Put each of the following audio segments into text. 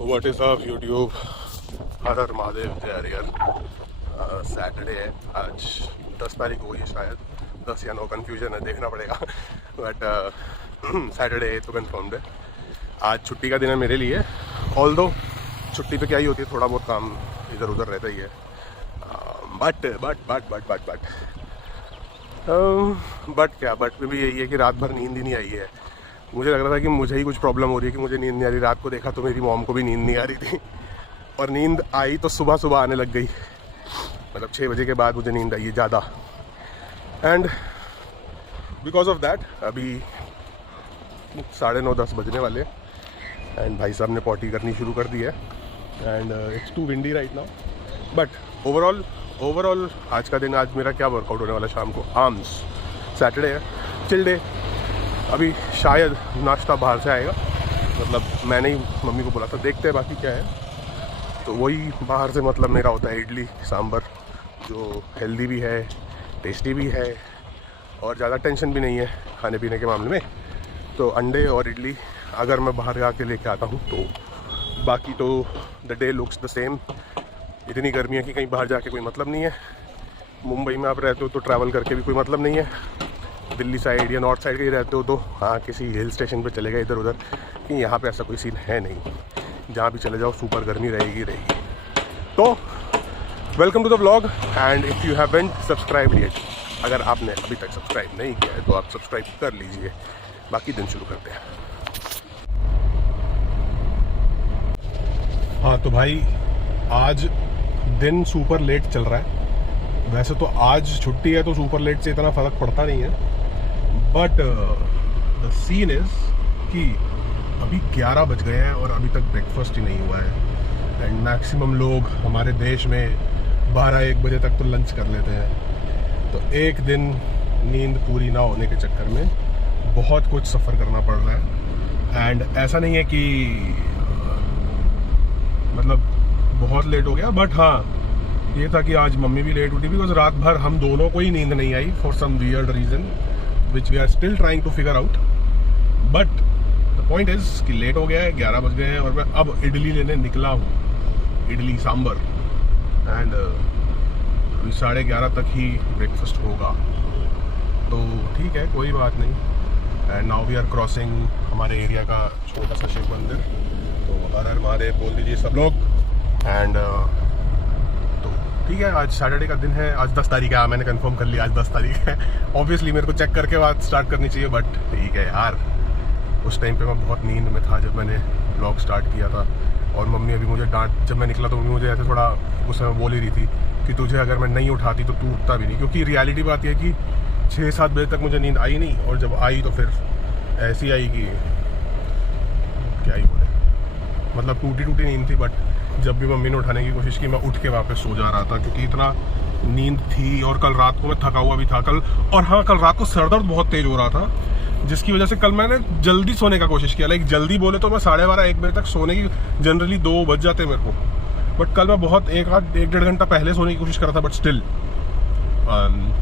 What is up YouTube, हर हर महादेव जय यार। Saturday है आज, 10 तारीख हो गई है शायद, 10 या 9 कन्फ्यूजन है, देखना पड़ेगा। बट सैटरडे तो कन्फर्म्ड है। आज छुट्टी का दिन है मेरे लिए, ऑल्दो छुट्टी पे क्या ही होती है, थोड़ा बहुत काम इधर उधर रहता ही है। बट भी यही है कि रात भर नींद ही नहीं आई है। मुझे लग रहा था कि मुझे ही कुछ प्रॉब्लम हो रही है कि मुझे नींद नहीं आ रही। रात को देखा तो मेरी मॉम को भी नींद नहीं आ रही थी, और नींद आई तो सुबह सुबह आने लग गई। मतलब 6 बजे के बाद मुझे नींद आई है ज़्यादा, एंड बिकॉज ऑफ दैट अभी 9:30-10 बजने वाले, एंड भाई साहब ने पॉटी करनी शुरू कर दी है, and it's too windy right now. But overall आज का दिन, आज मेरा क्या वर्कआउट होने वाला है शाम को, आर्म्स। सैटरडे है, चिल डे। अभी शायद नाश्ता बाहर से आएगा, मतलब मैंने ही मम्मी को बोला था, देखते हैं बाकी क्या है। तो वही बाहर से मतलब मेरा होता है इडली सांभर, जो हेल्दी भी है, टेस्टी भी है, और ज़्यादा टेंशन भी नहीं है खाने पीने के मामले में। तो अंडे और इडली अगर मैं बाहर आके लेके आता हूँ तो, बाकी तो the day looks the same. इतनी गर्मी है कि कहीं बाहर जाके कोई मतलब नहीं है। मुंबई में आप रहते हो तो ट्रैवल करके भी कोई मतलब नहीं है। दिल्ली साइड या नॉर्थ साइड के ही रहते हो तो हाँ, किसी हिल स्टेशन पे चले गए इधर उधर, कि यहाँ पे ऐसा कोई सीन है नहीं। जहाँ भी चले जाओ सुपर गर्मी रहेगी। तो welcome to the vlog, and if you haven't subscribe yet, अगर आपने अभी तक सब्सक्राइब नहीं किया है तो आप सब्सक्राइब कर लीजिए। बाकी दिन शुरू करते हैं। हाँ तो भाई, आज दिन सुपर लेट चल रहा है। वैसे तो आज छुट्टी है तो सुपर लेट से इतना फ़र्क पड़ता नहीं है, बट द सीन इज़ कि अभी 11 बज गए हैं और अभी तक ब्रेकफास्ट ही नहीं हुआ है। एंड मैक्सिमम लोग हमारे देश में 12-1 बजे तक तो लंच कर लेते हैं। तो एक दिन नींद पूरी ना होने के चक्कर में बहुत कुछ सफ़र करना पड़ रहा है। एंड ऐसा नहीं है कि मतलब बहुत लेट हो गया, बट हाँ ये था कि आज मम्मी भी लेट उठी, बिकॉज रात भर हम दोनों को ही नींद नहीं आई for some weird reason which we are still trying to figure out. But the point is कि लेट हो गया है, 11 बज गए हैं, और मैं अब इडली लेने निकला हूँ, इडली सांभर। एंड अभी 11:30 तक ही ब्रेकफास्ट होगा, तो ठीक है, कोई बात नहीं। And now we are crossing हमारे एरिया का छोटा सा शिव मंदिर। तो हर हर महादेव बोल दीजिए सब लोग। एंड तो ठीक है, आज सैटरडे का दिन है। आज 10 तारीख है, मैंने कंफर्म कर लिया आज 10 तारीख है। ऑब्वियसली मेरे को चेक करके बात स्टार्ट करनी चाहिए, बट ठीक है यार। उस टाइम पे मैं बहुत नींद में था जब मैंने व्लॉग स्टार्ट किया था, और मम्मी अभी मुझे जब मैं निकला तो मम्मी मुझे ऐसे थोड़ा उस समय बोल ही रही थी कि तुझे अगर मैं नहीं उठाती तो तू उठता भी नहीं। क्योंकि रियलिटी बात यह है कि 6-7 बजे तक मुझे नींद आई नहीं, और जब आई तो फिर ऐसी आई कि क्या ही बोले, मतलब टूटी नींद थी। बट जब भी मम्मी ने उठाने की कोशिश की, मैं उठ के वापस सो जा रहा था, क्योंकि इतना नींद थी। और कल रात को मैं थका हुआ भी था कल, और हाँ कल रात को सर दर्द बहुत तेज हो रहा था, जिसकी वजह से कल मैंने जल्दी सोने का कोशिश किया। लाइक जल्दी बोले तो मैं 12:30-1 बजे तक सोने की, जनरली 2 बज जाते मेरे को, बट कल मैं बहुत 1-1.5 घंटा पहले सोने की कोशिश कर रहा था, बट स्टिल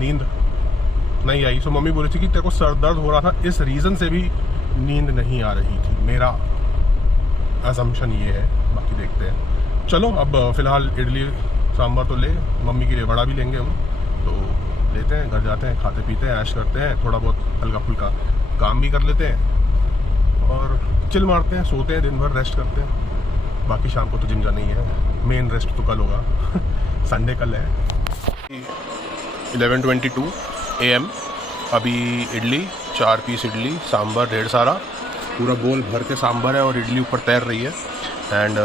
नींद नहीं आई। सो मम्मी बोली थी कि तेरे को सर दर्द हो रहा था, इस रीज़न से भी नींद नहीं आ रही थी। मेरा असम्पशन ये है, बाकी देखते हैं। चलो अब फिलहाल इडली सांभर तो ले, मम्मी के लिए वड़ा भी लेंगे हम, तो लेते हैं, घर जाते हैं, खाते पीते हैं, ऐश करते हैं, थोड़ा बहुत हल्का फुल्का काम भी कर लेते हैं, और चिल मारते हैं, सोते हैं, दिन भर रेस्ट करते हैं। बाकी शाम को तो जिम जाना ही है, मेन रेस्ट तो कल होगा। संडे कल है। 11:22 AM। अभी इडली 4 पीस इडली, सांभर ढेर सारा, पूरा बोल भर के सांभर है, और इडली ऊपर तैर रही है। एंड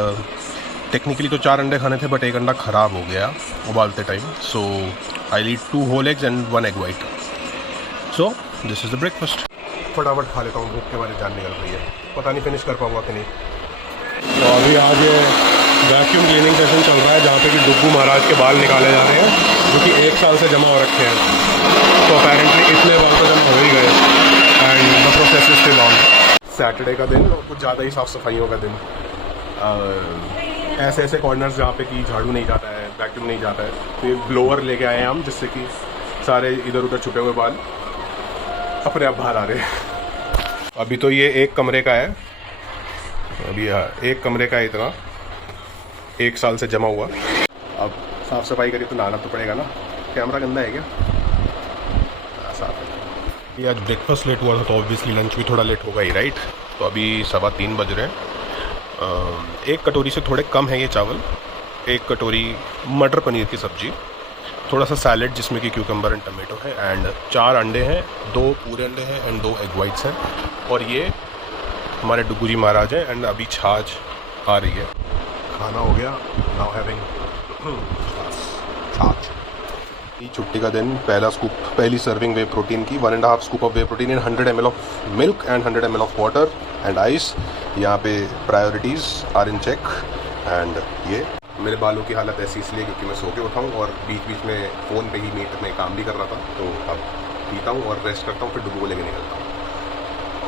टेक्निकली तो 4 अंडे खाने थे, बट 1 अंडा ख़राब हो गया उबालते time. So I eat 2 whole eggs and 1 egg white. So this is the breakfast. फटाफट खा लेता हूँ, भूख के बारे जान निकल रही है, पता नहीं फिनिश कर पाऊंगा कि नहीं। तो अभी आज वैक्यूम क्लीनिंग सेशन चल रहा है, जहाँ पे कि डुग्गू महाराज के बाल निकाले जा रहे हैं, जो कि 1 साल से जमा हो रखे हैं। तो अपेरेंटली इतने बाल तो जमा हो ही गए, and the process is still on. Saturday का दिन कुछ ज़्यादा ही साफ़ सफाइयों का दिन। ऐसे कॉर्नर्स जहाँ पे कि झाड़ू नहीं जाता है, वैक्यूम नहीं जाता है, तो ये ब्लोअर लेके आए हैं हम, जिससे कि सारे इधर उधर छुपे हुए बाल अपने आप बाहर आ रहे हैं। अभी तो ये एक कमरे का है, अभी एक कमरे का इतना 1 साल से जमा हुआ। अब साफ़ सफाई करी तो नहाना तो पड़ेगा ना। कैमरा गंदा है क्या? साफ है। ये आज ब्रेकफास्ट लेट हुआ था तो ऑब्वियसली लंच भी थोड़ा लेट होगा ही, राइट। तो अभी 3:15 बज रहे हैं। 1 कटोरी से थोड़े कम है ये चावल, 1 कटोरी मटर पनीर की सब्ज़ी, थोड़ा सा सैलेड जिसमें कि क्यूकम्बर एंड टमाटो है, एंड 4 अंडे हैं, 2 पूरे अंडे हैं एंड 2 एग वाइट्स हैं। और ये हमारे डुगू जी महाराज हैं एंड अभी छाछ आ रही है। खाना हो गया, नाउ हैविंग छाछ। ये छुट्टी का दिन, पहली सर्विंग वे प्रोटीन की, 1.5 scoop of whey protein in 100 ml of milk and 100 ml of water and ice. यहाँ पे priorities are in check. And ये मेरे बालों की हालत ऐसी इसलिए क्योंकि मैं सो के उठा हूँ और बीच बीच में फ़ोन पे ही मीट में काम भी कर रहा था। तो अब पीता हूँ और रेस्ट करता हूँ, फिर डुगू को लेके निकलता हूँ।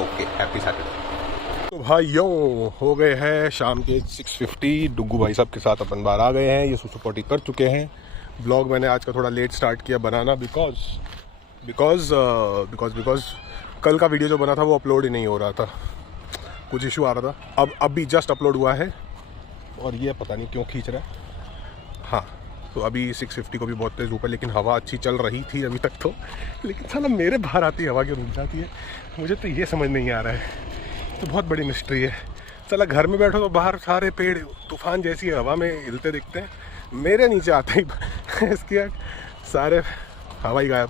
Okay, happy Saturday. तो भाइयों हो गए हैं शाम के 6:50। डुगू भाई साहब के साथ अपन बाहर आ गए हैं, ये सुसु पोटी कर चुके हैं। ब्लॉग मैंने आज का थोड़ा लेट स्टार्ट किया बनाना बिकॉज कल का वीडियो जो बना था वो अपलोड ही नहीं हो रहा था, कुछ इशू आ रहा था। अब भी जस्ट अपलोड हुआ है और ये पता नहीं क्यों खींच रहा है। हाँ, तो अभी 6:50 को भी बहुत तेज़ ऊपर, लेकिन हवा अच्छी चल रही थी अभी तक तो। लेकिन साला मेरे बाहर आती हवा क्यों रुक जाती है, मुझे तो ये समझ नहीं आ रहा है। तो बहुत बड़ी मिस्ट्री है। साला घर में बैठो तो बाहर सारे पेड़ तूफान जैसी हवा में हिलते दिखते हैं, मेरे नीचे आते ही इसके सारे हवा ही गायब।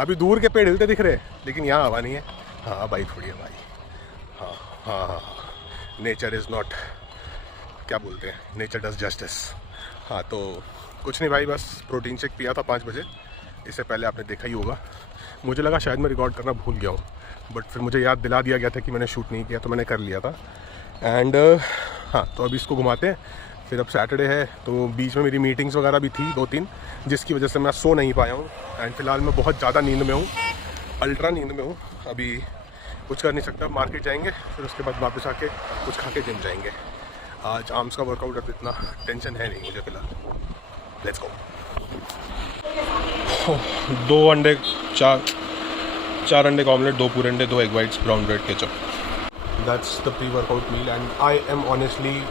अभी दूर के पेड़ हिलते दिख रहे हैं लेकिन यहाँ हवा नहीं है। हाँ भाई, थोड़ी है भाई। हाँ हाँ हाँ, नेचर इज़ नॉट, क्या बोलते हैं, नेचर डज जस्टिस। हाँ, तो कुछ नहीं भाई, बस प्रोटीन शेक पिया था 5 बजे। इससे पहले आपने देखा ही होगा। मुझे लगा शायद मैं रिकॉर्ड करना भूल गया हूँ, बट फिर मुझे याद दिला दिया गया था कि मैंने शूट नहीं किया, तो मैंने कर लिया था। एंड हाँ, तो अभी इसको घुमाते हैं। फिर अब सैटरडे है तो बीच में मेरी मीटिंग्स वगैरह भी थी 2-3, जिसकी वजह से मैं सो नहीं पाया हूँ। एंड फिलहाल मैं बहुत ज़्यादा नींद में हूँ, अल्ट्रा नींद में हूँ। अभी कुछ कर नहीं सकता, मार्केट जाएंगे, फिर उसके बाद वापस आके कुछ खा के जिम जाएंगे। आज आर्म्स का वर्कआउट है, इतना टेंशन है नहीं मुझे फिलहाल। Let's go. 2 अंडे, 4 अंडे का ऑमलेट, 2 पूरे अंडे, 2 egg whites, brown bread, ketchup. That's the pre workout meal. And I am honestly,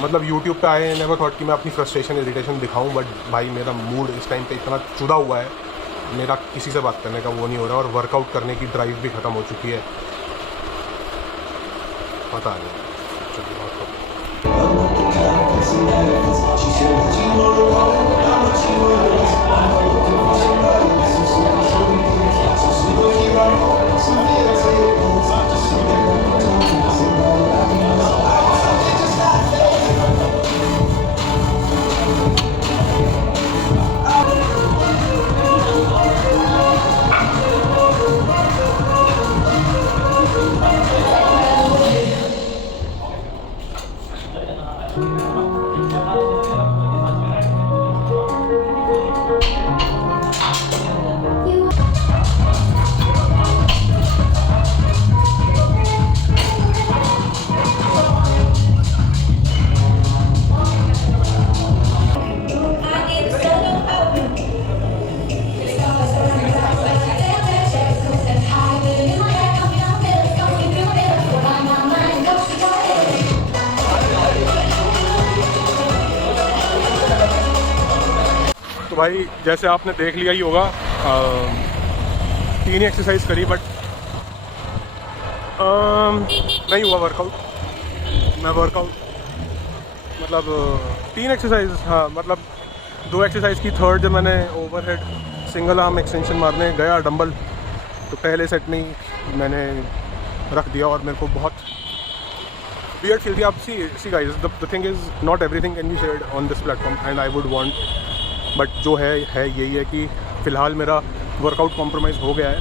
मतलब यूट्यूब पे आई नेवर थॉट कि मैं अपनी फ्रस्ट्रेशन इरिटेशन दिखाऊं, बट भाई मेरा मूड इस टाइम पे इतना चुदा हुआ है, मेरा किसी से बात करने का वो नहीं हो रहा, और वर्कआउट करने की ड्राइव भी ख़त्म हो चुकी है। पता नहीं, चलिए बात करो। तो भाई जैसे आपने देख लिया ही होगा, 3 ही एक्सरसाइज करी, बट नहीं हुआ वर्कआउट। मैं वर्कआउट मतलब 3 एक्सरसाइज, हाँ मतलब 2 एक्सरसाइज की, थर्ड जब मैंने ओवरहेड सिंगल आर्म एक्सटेंशन मारने गया डंबल, तो पहले सेट में ही मैंने रख दिया और मेरे को बहुत वियर्ड फील किया। आप see guys, the thing is not everything can be shared on this platform and I would want, but जो है यही है कि फ़िलहाल मेरा वर्कआउट कॉम्प्रोमाइज़ हो गया है,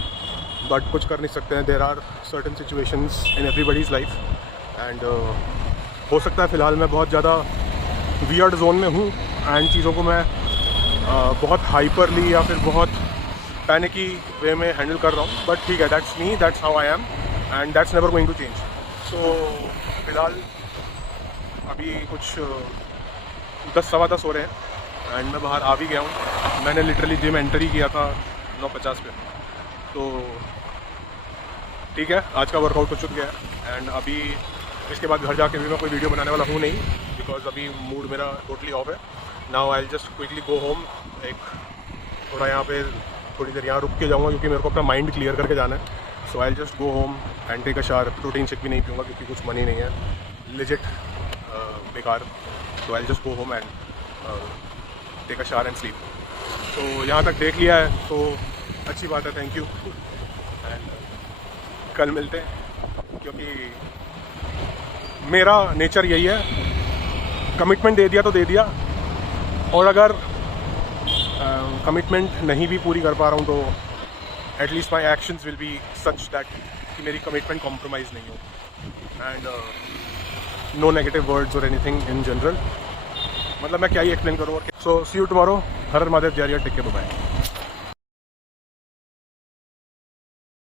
बट कुछ कर नहीं सकते हैं। There are certain situations in everybody's life and हो सकता है फ़िलहाल मैं बहुत ज़्यादा वियर्ड जोन में हूँ एंड चीज़ों को मैं बहुत हाइपरली या फिर बहुत पैनिकी वे में हैंडल कर रहा हूँ, बट ठीक है, that's me, that's how I am and that's never going to change. So फ़िलहाल अभी कुछ 10-10:15 हो रहे हैं एंड मैं बाहर आ भी गया हूँ। मैंने लिटरली जिम एंटर ही किया था 9:50 पे, तो ठीक है, आज का वर्कआउट हो चुका है एंड अभी इसके बाद घर जाके भी मैं कोई वीडियो बनाने वाला हूँ नहीं, बिकॉज अभी मूड मेरा टोटली ऑफ है। Now I just quickly go home, एक थोड़ा यहाँ पे थोड़ी देर यहाँ रुक के जाऊँगा क्योंकि मेरे को अपना माइंड क्लियर करके जाना है। So I just go home and take a shower. Protein shake भी नहीं पीऊँगा क्योंकि कुछ मनी नहीं है, लिजिट बेकार। So I just go home and take a shower and sleep. तो यहाँ तक देख लिया है तो अच्छी बात है, थैंक यू। एंड कल मिलते हैं, क्योंकि मेरा नेचर यही है, कमिटमेंट दे दिया तो दे दिया, और अगर कमिटमेंट नहीं भी पूरी कर पा रहा हूँ तो at least my actions will be such that कि मेरी कमिटमेंट कॉम्प्रोमाइज़ नहीं हो। एंड नो नेगेटिव वर्ड्स और एनीथिंग इन जनरल, मतलब मैं क्या ही एक्सप्लेन करूँ। सो सी यू टुमारो। हर हर महादेव, जय टेक केयर, बाय।